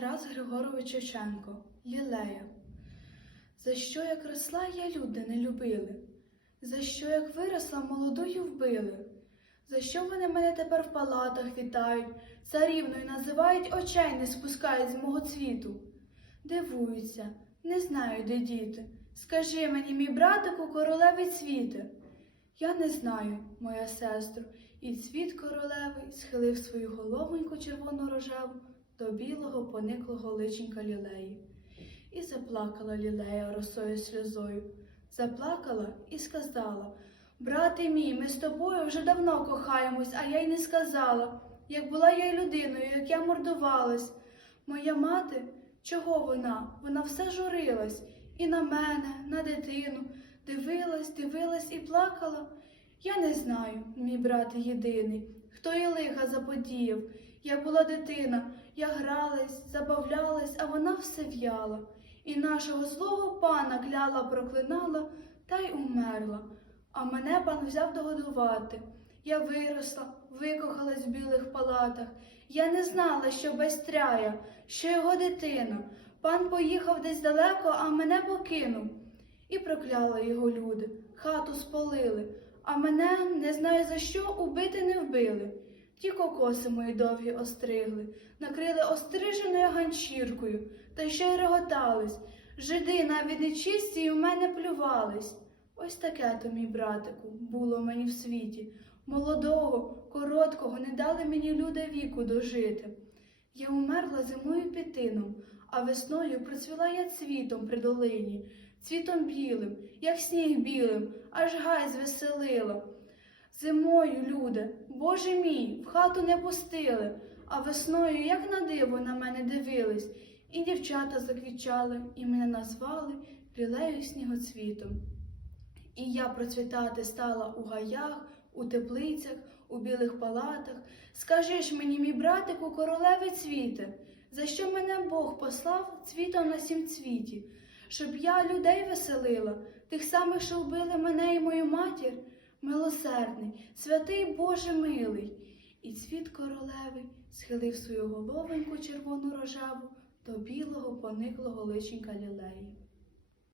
Тарас Григорович Шевченко, Лілея. За що як росла, я люди не любили, за що як виросла, молодою вбили, за що вони мене тепер в палатах вітають, царівною називають, очей не спускають з мого цвіту. Дивуються, не знаю, де діти. Скажи мені, мій братику, королевий цвіте. Я не знаю, моя сестро, і цвіт королевий схилив свою головоньку червону рожеву до білого пониклого личенька лілеї. І заплакала лілея росою сльозою. Заплакала і сказала Брате мій, ми з тобою вже давно кохаємось, а я й не сказала, як була я й людиною, як я мордувалась. Моя мати, чого вона? Вона все журилась і на мене, на дитину, дивилась, дивилась і плакала. Я не знаю, мій брат єдиний, хто їй лиха заподіяв. Я була дитина, я гралась, забавлялась, а вона все в'яла. І нашого злого пана кляла, проклинала та й умерла. А мене пан взяв догодувати. Я виросла, викохалась в білих палатах. Я не знала, що безтряя, що його дитина. Пан поїхав десь далеко, а мене покинув. І прокляли його люди, хату спалили, а мене, не знаю за що, убити не вбили. Ті кокоси мої довгі остригли, накрили остриженою ганчіркою, та ще й реготались. Жиди навіть нечисті й у мене плювались. Ось таке то, мій братику, було мені в світі. Молодого, короткого не дали мені люди віку дожити. Я умерла зимою під тином, а весною процвіла я цвітом при долині, цвітом білим, як сніг білим, аж гай звеселила. Зимою, люди, Боже мій, в хату не пустили, а весною, як на диво, на мене дивились, і дівчата заквічали, і мене назвали лілею снігоцвітом. І я процвітати стала у гаях, у теплицях, у білих палатах. Скажи ж мені, мій братику, королеве цвіте, за що мене Бог послав цвітом на сім цвіті, щоб я людей веселила, тих самих, що вбили мене і мою матір, милосердний, святий Боже милий. І цвіт королеви схилив свою головеньку червону рожаву до білого пониклого личенька лілеї.